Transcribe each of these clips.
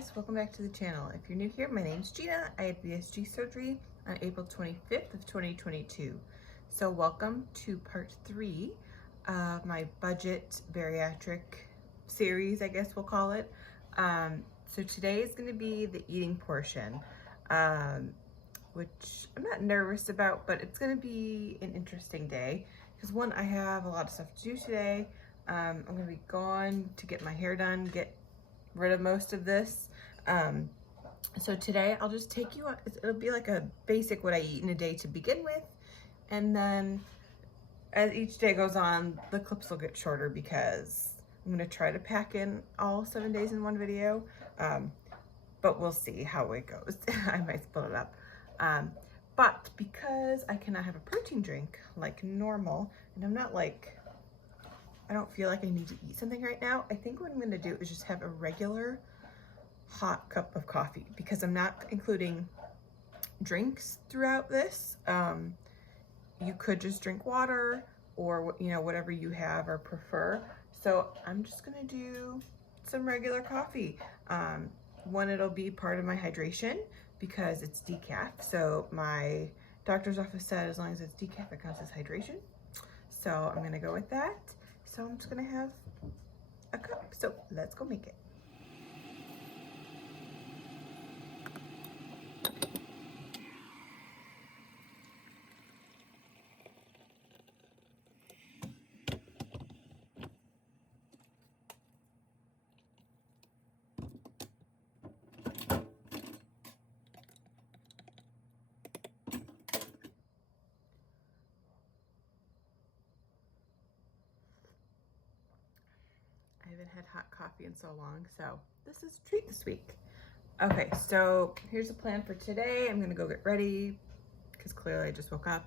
guys, welcome back to the channel. If you're new here, my name's Gina. I had VSG surgery on April 25th of 2022. So welcome to part 3 of my budget bariatric series, I guess we'll call it. So today is going to be the eating portion, which I'm not nervous about, but it's going to be an interesting day because one, I have a lot of stuff to do today. I'm going to be gone to get my hair done, get rid of most of this. So today I'll just take you on, it'll be like a basic what I eat in a day to begin with, and then as each day goes on, the clips will get shorter because I'm going to try to pack in all 7 days in one video, but we'll see how it goes. I might split it up. But because I cannot have a protein drink like normal, and I'm not like, I don't feel like I need to eat something right now, I think what I'm going to do is just have a regular hot cup of coffee because I'm not including drinks throughout this. You could just drink water or, you know, whatever you have or prefer. So I'm just going to do some regular coffee. One, it'll be part of my hydration because it's decaf. So my doctor's office said as long as it's decaf, it counts as hydration. So I'm going to go with that. So I'm just gonna have a cup. So let's go make it. I haven't had hot coffee in so long, so this is a treat this week. Okay, so here's the plan for today. I'm gonna go get ready because clearly I just woke up.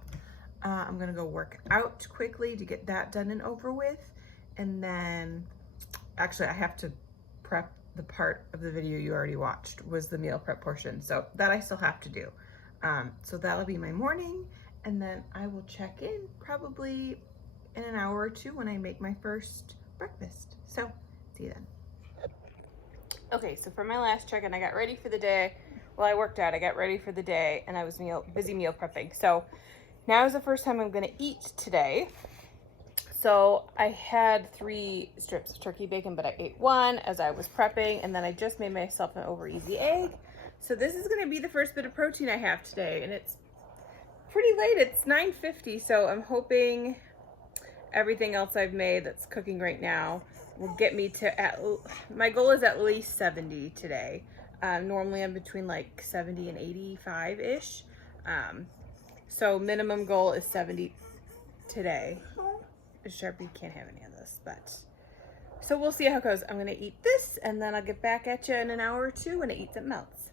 I'm gonna go work out quickly to get that done and over with. And then, actually I have to prep the part of the video you already watched, was the meal prep portion. So that I still have to do. So that'll be my morning. And then I will check in probably in an hour or two when I make my first breakfast. So, see you then. Okay, so for my last check-in, I got ready for the day. Well, I worked out, I got ready for the day, and I was busy meal prepping. So now is the first time I'm gonna eat today. So I had 3 strips of turkey bacon, but I ate 1 as I was prepping, and then I just made myself an over easy egg. So this is gonna be the first bit of protein I have today, and it's pretty late, it's 9:50, so I'm hoping everything else I've made that's cooking right now will get me to, my goal is at least 70 today. Normally I'm between like 70 and 85-ish. So minimum goal is 70 today. Sharpie can't have any of this, but so we'll see how it goes. I'm gonna eat this and then I'll get back at you in an hour or two when it eats and melts.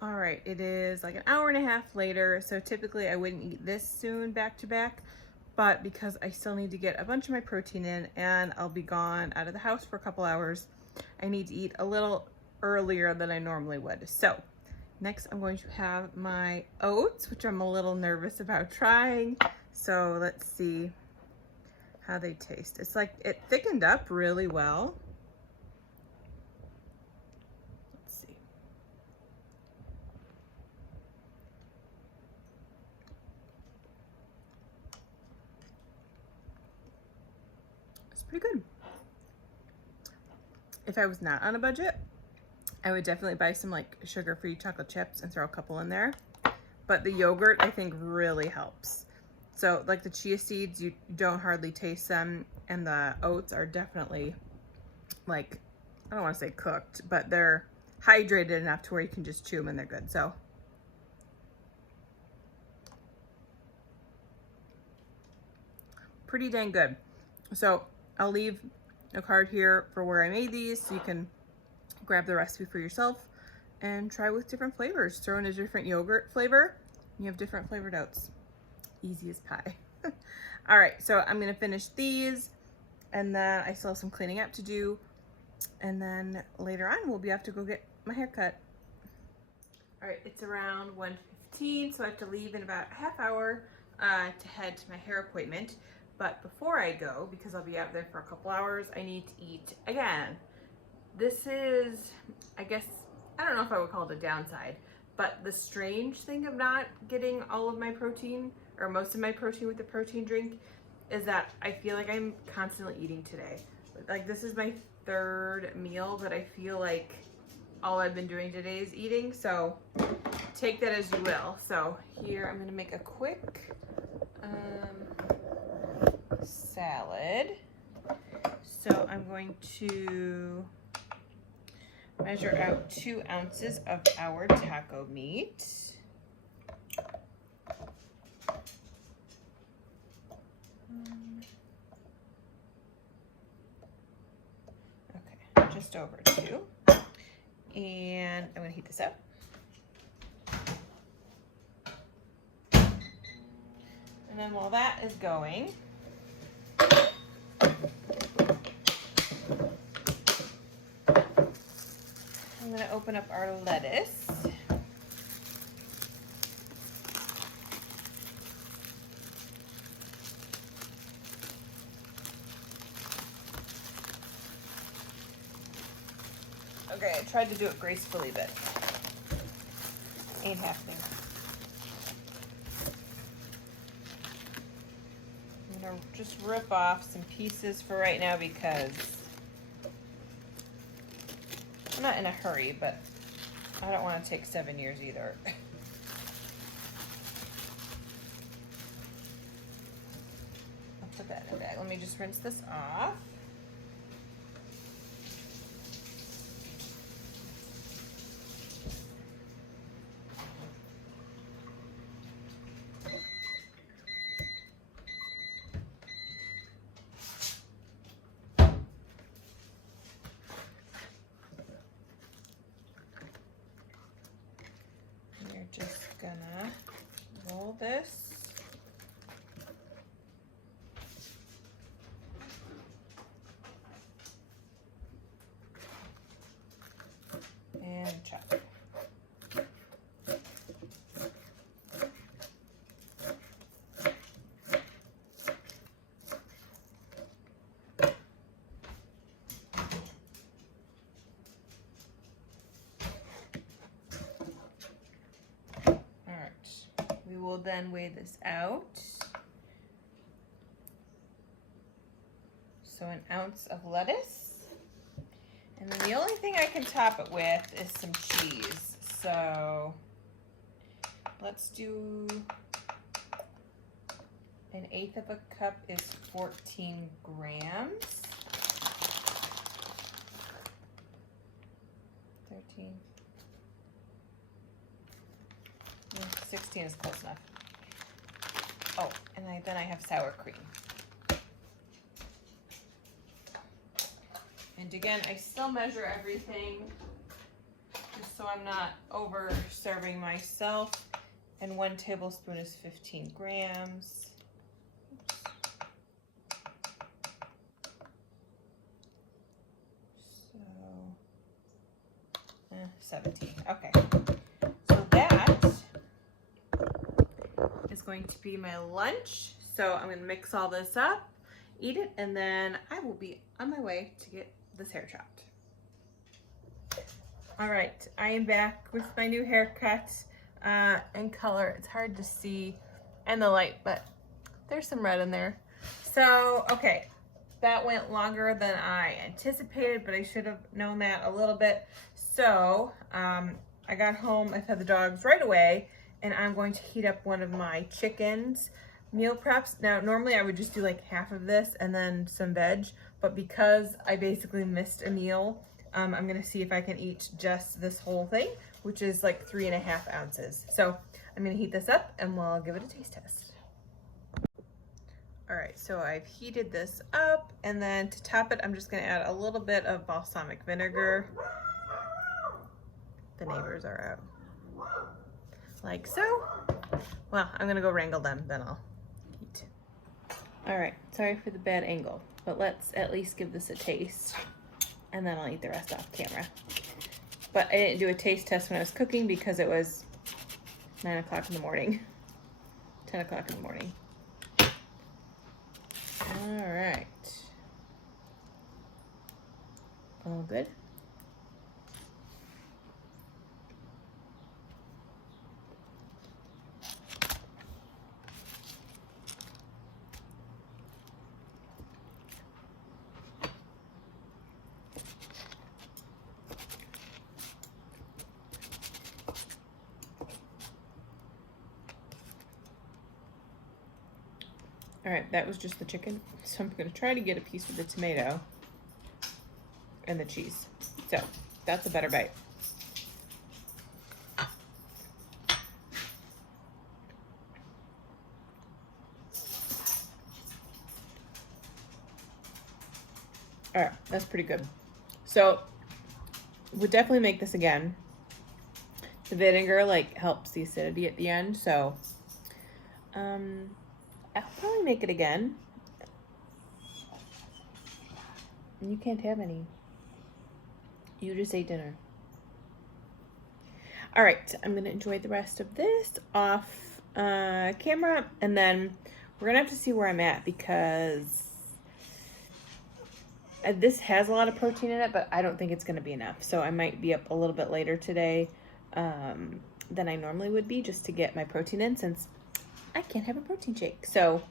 All right, it is like an hour and a half later. So typically I wouldn't eat this soon back to back, but because I still need to get a bunch of my protein in and I'll be gone out of the house for a couple hours, I need to eat a little earlier than I normally would. So next I'm going to have my oats, which I'm a little nervous about trying. So let's see how they taste. It's like it thickened up really well. Let's see. It's pretty good. If I was not on a budget, I would definitely buy some like sugar-free chocolate chips and throw a couple in there. But the yogurt I think really helps. So like the chia seeds, you don't hardly taste them, and the oats are definitely like, I don't want to say cooked, but they're hydrated enough to where you can just chew them and they're good. So pretty dang good. So I'll leave a card here for where I made these so you can grab the recipe for yourself and try with different flavors. Throw in a different yogurt flavor, you have different flavored oats. Easy as pie. All right, so I'm gonna finish these and then I still have some cleaning up to do. And then later on, we'll be off to go get my hair cut. All right, it's around 1:15, so I have to leave in about a half hour to head to my hair appointment. But before I go, because I'll be out there for a couple hours, I need to eat again. this is, I guess, I don't know if I would call it a downside, but the strange thing of not getting all of my protein or most of my protein with the protein drink is that I feel like I'm constantly eating today. Like this is my third meal, but I feel like all I've been doing today is eating, so take that as you will. So here I'm gonna make a quick salad. So I'm going to measure out 2 ounces of our taco meat. Okay, just over 2. And I'm gonna heat this up. And then while that is going, I'm gonna open up our lettuce. Okay, I tried to do it gracefully, but ain't happening. I'm gonna just rip off some pieces for right now because I'm not in a hurry, but I don't want to take 7 years either. I'll put that in a bag. Let me just rinse this off. Just gonna roll this. And chop. We will then weigh this out. So 1 ounce of lettuce. And then the only thing I can top it with is some cheese. So let's do 1/8 of a cup is 14 grams. 13. 16 is close enough. Oh, and then I have sour cream. And again, I still measure everything just so I'm not over serving myself. And 1 tablespoon is 15 grams. Oops. So, 17, okay. So that is going to be my lunch. So I'm gonna mix all this up, eat it, and then I will be on my way to get this hair chopped. All right, I am back with my new haircut and color. It's hard to see in the light, but there's some red in there. So, okay, that went longer than I anticipated, but I should have known that a little bit. So, I got home, I fed the dogs right away, and I'm going to heat up one of my chickens meal preps. Now, normally I would just do like half of this and then some veg, but because I basically missed a meal, I'm gonna see if I can eat just this whole thing, which is like 3.5 ounces. So I'm gonna heat this up and we'll give it a taste test. All right, so I've heated this up, and then to top it, I'm just gonna add a little bit of balsamic vinegar. The neighbors are out. Like so. Well, I'm gonna go wrangle them, then I'll eat. All right, sorry for the bad angle, but let's at least give this a taste, and then I'll eat the rest off camera. But I didn't do a taste test when I was cooking because it was 9 o'clock in the morning, 10 o'clock in the morning. All right. All good? All right, that was just the chicken. So I'm gonna try to get a piece of the tomato and the cheese. So that's a better bite. All right, that's pretty good. So would definitely make this again. The vinegar like helps the acidity at the end, so I'll probably make it again. You can't have any. You just ate dinner. All right, I'm gonna enjoy the rest of this off camera, and then we're gonna have to see where I'm at because this has a lot of protein in it, but I don't think it's gonna be enough. So I might be up a little bit later today than I normally would be just to get my protein in since I can't have a protein shake. So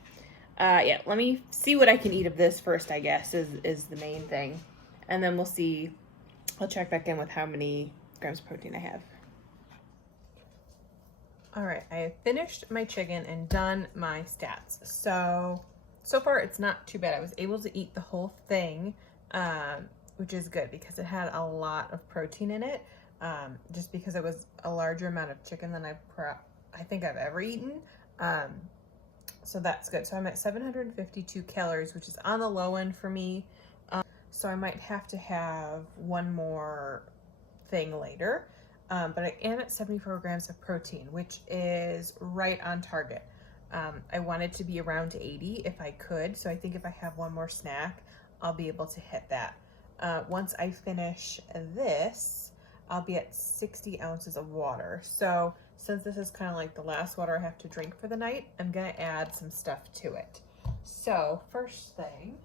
yeah, let me see what I can eat of this first, I guess, is the main thing. And then we'll see, I'll check back in with how many grams of protein I have. All right, I have finished my chicken and done my stats. So far it's not too bad. I was able to eat the whole thing, which is good because it had a lot of protein in it, just because it was a larger amount of chicken than I think I've ever eaten. So that's good. So I'm at 752 calories, which is on the low end for me. So I might have to have one more thing later. But I am at 74 grams of protein, which is right on target. I wanted to be around 80 if I could. So I think if I have one more snack, I'll be able to hit that. Once I finish this, I'll be at 60 ounces of water. So since this is kind of like the last water I have to drink for the night, I'm gonna add some stuff to it. So first thing,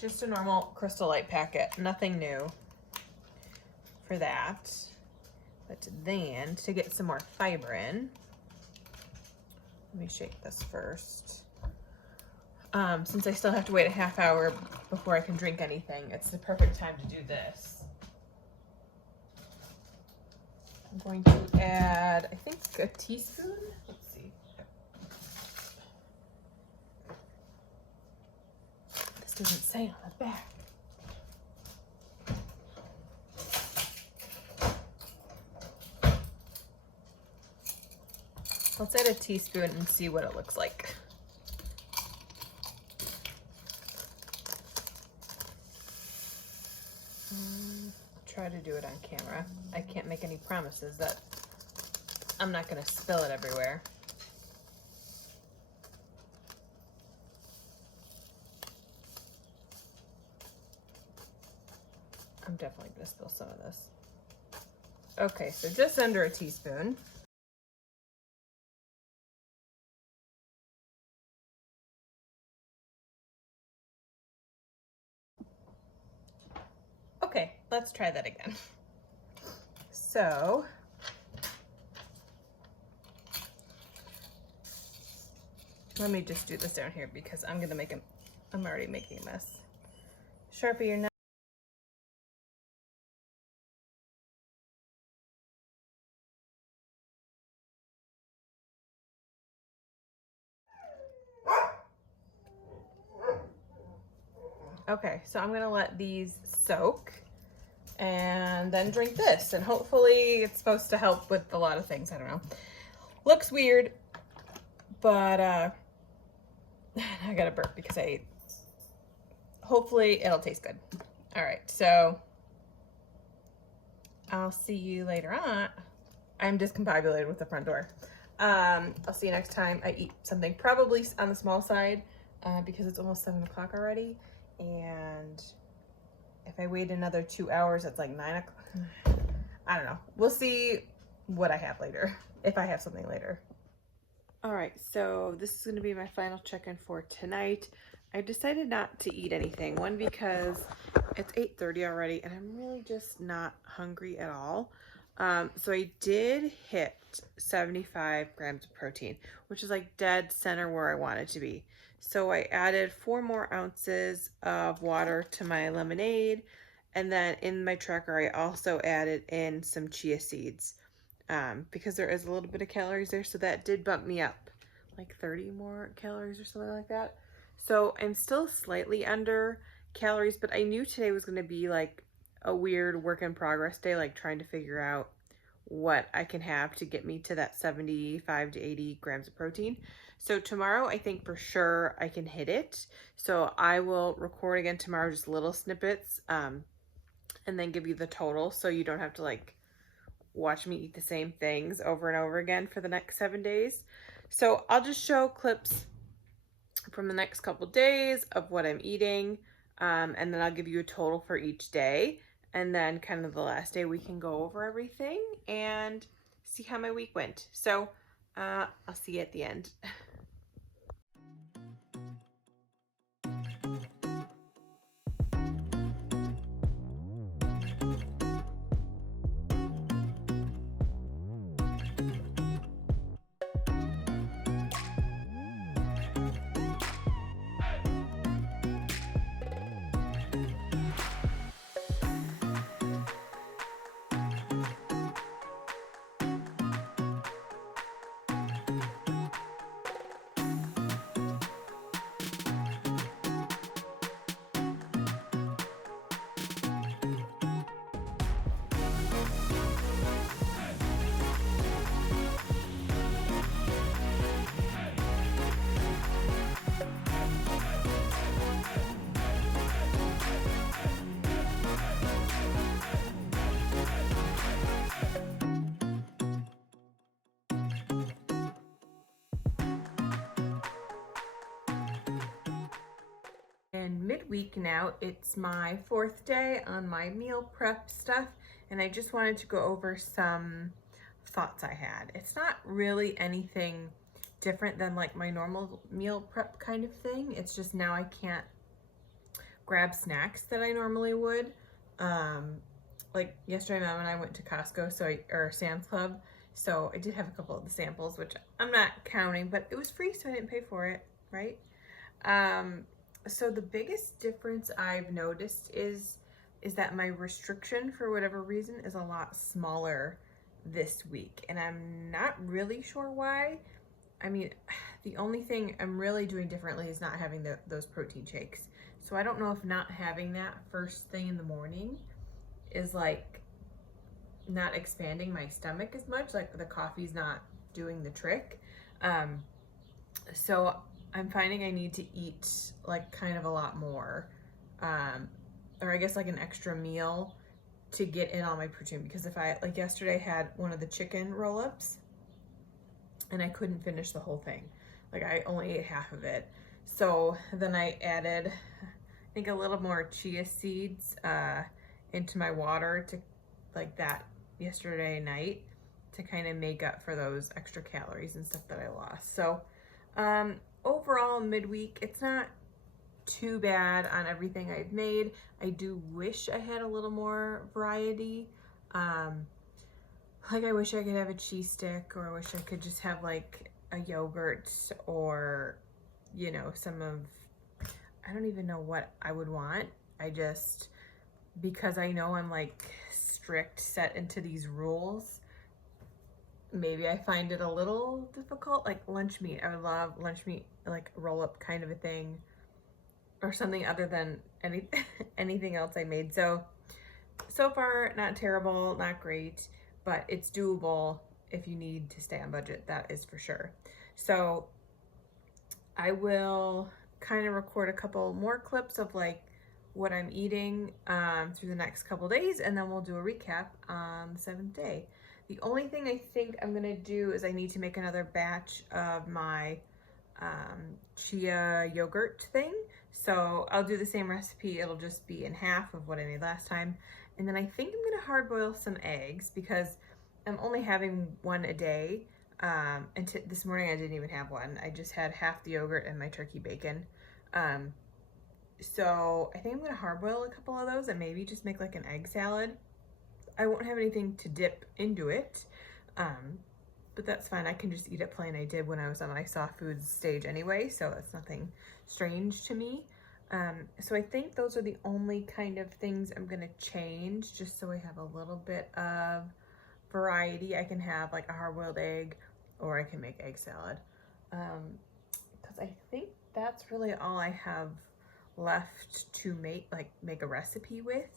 just a normal Crystal Light packet, nothing new for that. But then to get some more fiber in, let me shake this first. Since I still have to wait a half hour before I can drink anything, it's the perfect time to do this. I'm going to add, I think, a teaspoon. Let's see. This doesn't say on the back. Let's add a teaspoon and see what it looks like. I'll try to do it on camera. I can't make any promises that I'm not going to spill it everywhere. I'm definitely going to spill some of this. Okay, so just under a teaspoon. Okay, let's try that again. So, let me just do this down here because I'm already making a mess. Sharpie your knife. Okay, so I'm gonna let these soak and then drink this, and hopefully it's supposed to help with a lot of things. I don't know. Looks weird, but I gotta burp because I ate. Hopefully it'll taste good. All right, so I'll see you later on. I'm discombobulated with the front door. I'll see you next time I eat something probably on the small side because it's almost 7 o'clock already. And if I wait another 2 hours, it's like 9 o'clock. I don't know. We'll see what I have later, if I have something later. All right, so this is gonna be my final check-in for tonight. I decided not to eat anything. One, because it's 8:30 already and I'm really just not hungry at all. So I did hit 75 grams of protein, which is like dead center where I want it to be. So I added 4 more ounces of water to my lemonade, And then in my tracker, I also added in some chia seeds because there is a little bit of calories there. So that did bump me up like 30 more calories or something like that. So I'm still slightly under calories, but I knew today was going to be like a weird work in progress day, like trying to figure out what I can have to get me to that 75 to 80 grams of protein. So tomorrow, I think for sure I can hit it. So I will record again tomorrow, just little snippets, and then give you the total so you don't have to like watch me eat the same things over and over again for the next 7 days. So I'll just show clips from the next couple days of what I'm eating, and then I'll give you a total for each day. And then kind of the last day we can go over everything and see how my week went. So I'll see you at the end. And midweek now, it's my 4th day on my meal prep stuff, and I just wanted to go over some thoughts I had. It's not really anything different than like my normal meal prep kind of thing. It's just now I can't grab snacks that I normally would. Like yesterday, Mom and I went to Costco, or Sam's Club, so I did have a couple of the samples, which I'm not counting, but it was free, so I didn't pay for it, right? So the biggest difference I've noticed is that my restriction, for whatever reason, is a lot smaller this week, and I'm not really sure why. I mean, the only thing I'm really doing differently is not having those protein shakes. So I don't know if not having that first thing in the morning is like not expanding my stomach as much, like the coffee's not doing the trick. So I'm finding I need to eat like kind of a lot more, or I guess like an extra meal to get in all my protein, because if I, like yesterday, had one of the chicken roll-ups and I couldn't finish the whole thing. Like I only ate half of it. So then I added, I think, a little more chia seeds into my water to like that yesterday night to kind of make up for those extra calories and stuff that I lost. So overall, midweek, it's not too bad on everything I've made. I do wish I had a little more variety. Like I wish I could have a cheese stick, or I wish I could just have like a yogurt, or, you know, I don't even know what I would want. Because I know I'm like strict set into these rules, maybe I find it a little difficult. Like lunch meat, I would love lunch meat, like roll up kind of a thing, or something other than anything else I made. So far, not terrible, not great, but it's doable if you need to stay on budget, that is for sure. So I will kind of record a couple more clips of like what I'm eating through the next couple days, and then we'll do a recap on the 7th day. The only thing I think I'm gonna do is I need to make another batch of my chia yogurt thing. So I'll do the same recipe. It'll just be in half of what I made last time. And then I think I'm gonna hard boil some eggs, because I'm only having one a day. And this morning I didn't even have one. I just had half the yogurt and my turkey bacon. So I think I'm gonna hard boil a couple of those and maybe just make like an egg salad. I won't have anything to dip into it, but that's fine. I can just eat it plain. I did when I was on my soft foods stage anyway, so it's nothing strange to me. So I think those are the only kind of things I'm gonna change, just so I have a little bit of variety. I can have like a hard-boiled egg, or I can make egg salad. Because I think that's really all I have left to make a recipe with.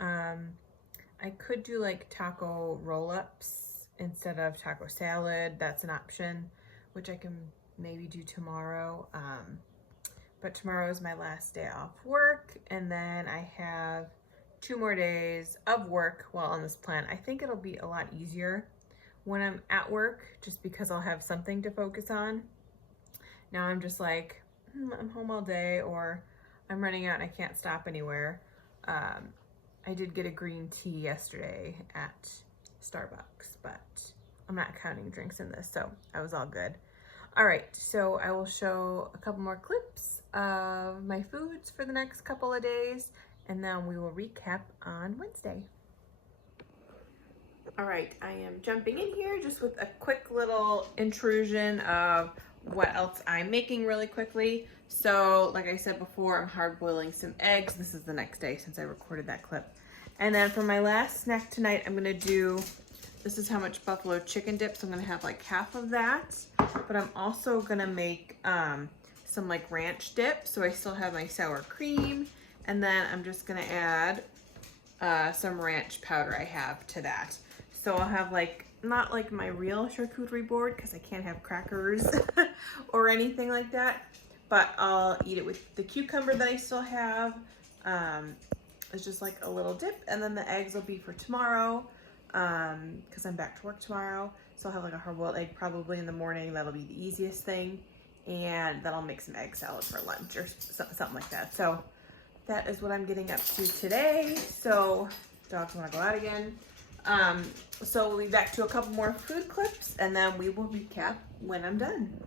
I could do like taco roll-ups instead of taco salad. That's an option, which I can maybe do tomorrow. But tomorrow is my last day off work, and then I have 2 more days of work while on this plan. I think it'll be a lot easier when I'm at work, just because I'll have something to focus on. Now I'm just like, I'm home all day, or I'm running out and I can't stop anywhere. I did get a green tea yesterday at Starbucks, but I'm not counting drinks in this, so I was all good. All right, so I will show a couple more clips of my foods for the next couple of days, and then we will recap on Wednesday. All right, I am jumping in here just with a quick little intrusion of what else I'm making really quickly. So like I said before, I'm hard boiling some eggs. This is the next day since I recorded that clip. And then for my last snack tonight, I'm gonna do, this is how much buffalo chicken dip, so I'm gonna have like half of that, but I'm also gonna make some like ranch dip, so I still have my sour cream, and then I'm just gonna add some ranch powder I have to that. So I'll have like, not like my real charcuterie board, because I can't have crackers or anything like that, but I'll eat it with the cucumber that I still have. It's just like a little dip, and then the eggs will be for tomorrow, because I'm back to work tomorrow. So I'll have like a hard-boiled egg probably in the morning. That'll be the easiest thing, and then I'll make some egg salad for lunch or something like that. So that is what I'm getting up to today. So dogs want to go out again. So we'll be back to a couple more food clips, and then we will recap when I'm done.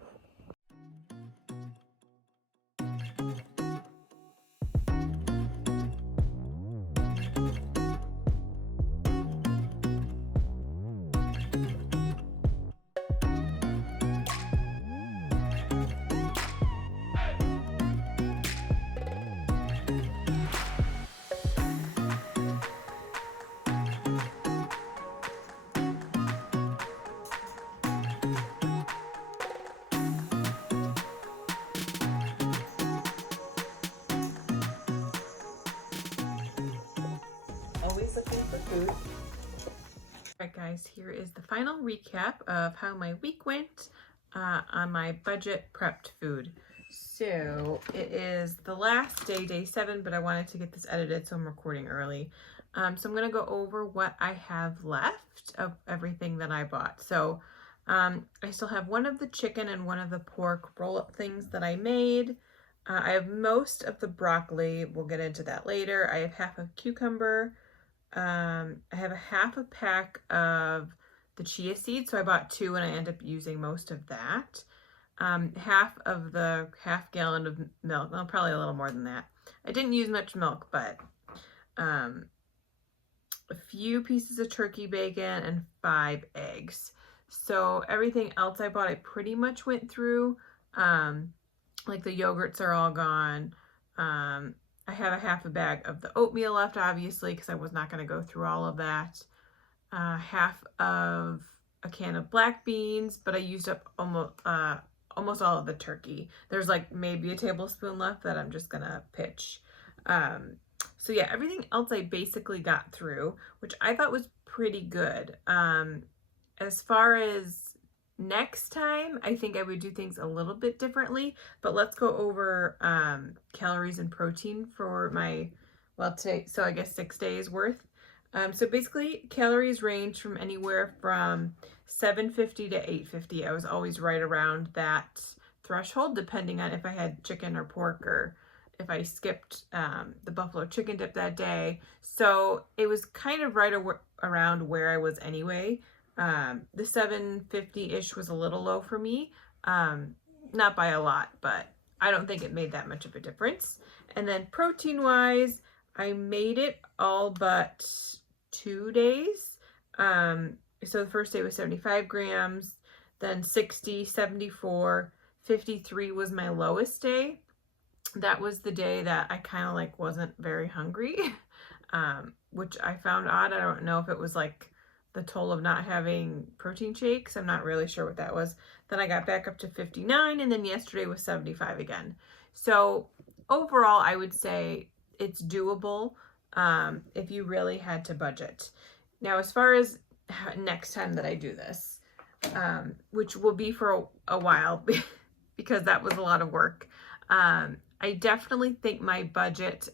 Always looking for food. All right, guys, here is the final recap of how my week went on my budget prepped food. So it is the last day, day 7, but I wanted to get this edited, so I'm recording early. So I'm gonna go over what I have left of everything that I bought. So I still have one of the chicken and one of the pork roll-up things that I made. I have most of the broccoli. We'll get into that later. I have half a cucumber. I have a half a pack of the chia seeds, so I bought 2 and I end up using most of that. Half of the half gallon of milk, well, probably a little more than that. I didn't use much milk, but a few pieces of turkey bacon and 5 eggs. So everything else I bought, I pretty much went through. Like the yogurts are all gone. I have a half a bag of the oatmeal left, obviously, because I was not going to go through all of that. Half of a can of black beans, but I used up almost all of the turkey. There's like maybe a tablespoon left that I'm just going to pitch. So yeah, everything else I basically got through, which I thought was pretty good. As far as next time, I think I would do things a little bit differently, but let's go over calories and protein for my, well, today, so I guess 6 days worth. So basically calories range from anywhere from 750 to 850. I was always right around that threshold, depending on if I had chicken or pork, or if I skipped the buffalo chicken dip that day. So it was kind of right around where I was anyway. The 750-ish was a little low for me, not by a lot, but I don't think it made that much of a difference. And then protein-wise, I made it all but 2 days. So the first day was 75 grams, then 60, 74, 53 was my lowest day. that was the day that I kind of like wasn't very hungry, which I found odd. I don't know if it was like the toll of not having protein shakes. I'm not really sure what that was. Then I got back up to 59, and then yesterday was 75 again. So overall, I would say it's doable if you really had to budget. Now, as far as next time that I do this, which will be for a while because that was a lot of work. I definitely think my budget,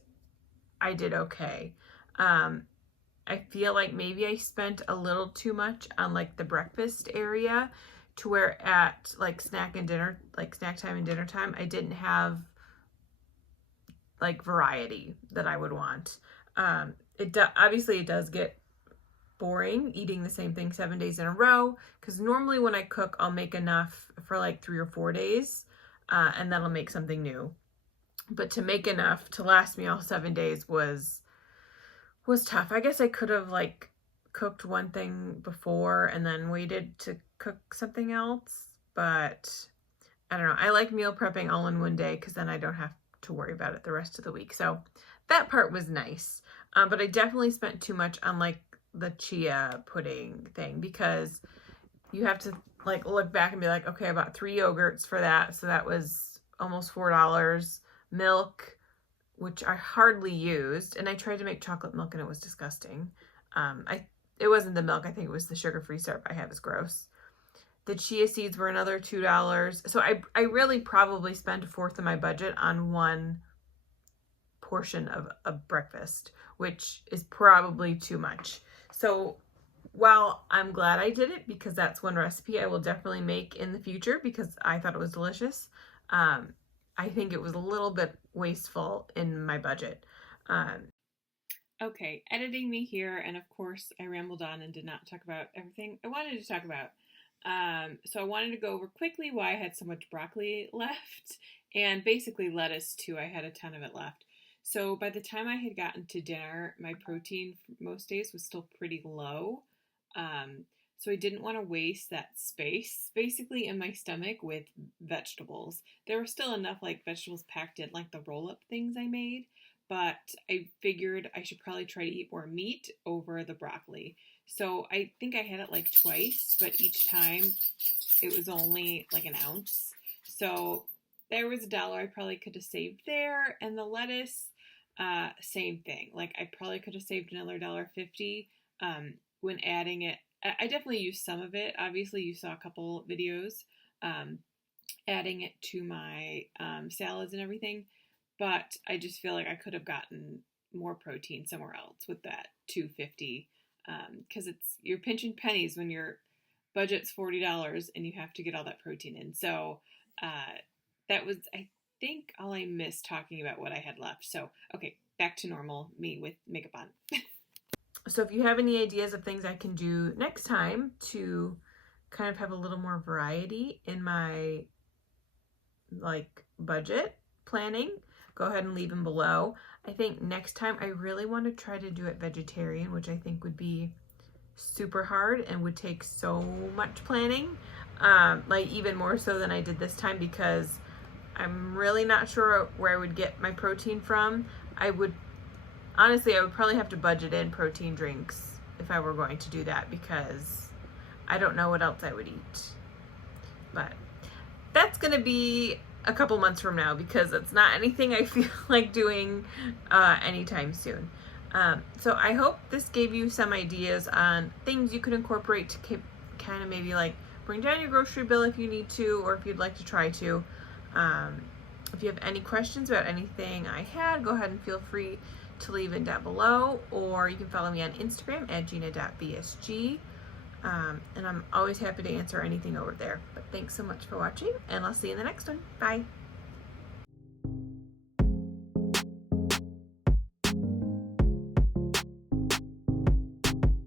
I did okay. I feel like maybe I spent a little too much on like the breakfast area, to where at like snack time and dinner time, I didn't have like variety that I would want. Obviously it does get boring eating the same thing 7 days in a row, because normally when I cook, I'll make enough for like 3 or 4 days, and then I'll make something new. But to make enough to last me all 7 days was tough. I guess I could have like cooked one thing before and then waited to cook something else, but I don't know. I like meal prepping all in one day because then I don't have to worry about it the rest of the week. So that part was nice. But I definitely spent too much on like the chia pudding thing, because you have to like look back and be like, okay, I bought 3 yogurts for that. So that was almost $4. Milk, which I hardly used, and I tried to make chocolate milk and it was disgusting. It wasn't the milk, I think it was the sugar-free syrup I have is gross. The chia seeds were another $2. So I really probably spent a fourth of my budget on one portion of a breakfast, which is probably too much. So while I'm glad I did it, because that's one recipe I will definitely make in the future because I thought it was delicious, I think it was a little bit wasteful in my budget. Okay, editing me here, and of course I rambled on and did not talk about everything I wanted to talk about. So I wanted to go over quickly why I had so much broccoli left, and basically lettuce too. I had a ton of it left. So by the time I had gotten to dinner, my protein most days was still pretty low. So I didn't want to waste that space basically in my stomach with vegetables. There were still enough like vegetables packed in like the roll-up things I made, but I figured I should probably try to eat more meat over the broccoli. So I think I had it like twice, but each time it was only like an ounce. So there was $1 I probably could have saved there, and the lettuce, same thing. Like I probably could have saved another $1.50 when adding it. I definitely used some of it. Obviously, you saw a couple videos adding it to my salads and everything. But I just feel like I could have gotten more protein somewhere else with that $2.50, because you're pinching pennies when your budget's $40 and you have to get all that protein in. So that was, I think, all I missed talking about what I had left. So, okay, back to normal me with makeup on. So if you have any ideas of things I can do next time to kind of have a little more variety in my like budget planning, go ahead and leave them below. I think next time I really want to try to do it vegetarian, which I think would be super hard and would take so much planning, like even more so than I did this time, because I'm really not sure where I would get my protein from. Honestly, I would probably have to budget in protein drinks if I were going to do that, because I don't know what else I would eat. But that's going to be a couple months from now, because it's not anything I feel like doing anytime soon. So I hope this gave you some ideas on things you could incorporate to keep, kind of maybe like bring down your grocery bill if you need to, or if you'd like to try to. If you have any questions about anything I had, go ahead and feel free to leave it down below, or you can follow me on Instagram at gina.bsg. And I'm always happy to answer anything over there. But thanks so much for watching, and I'll see you in the next one. Bye.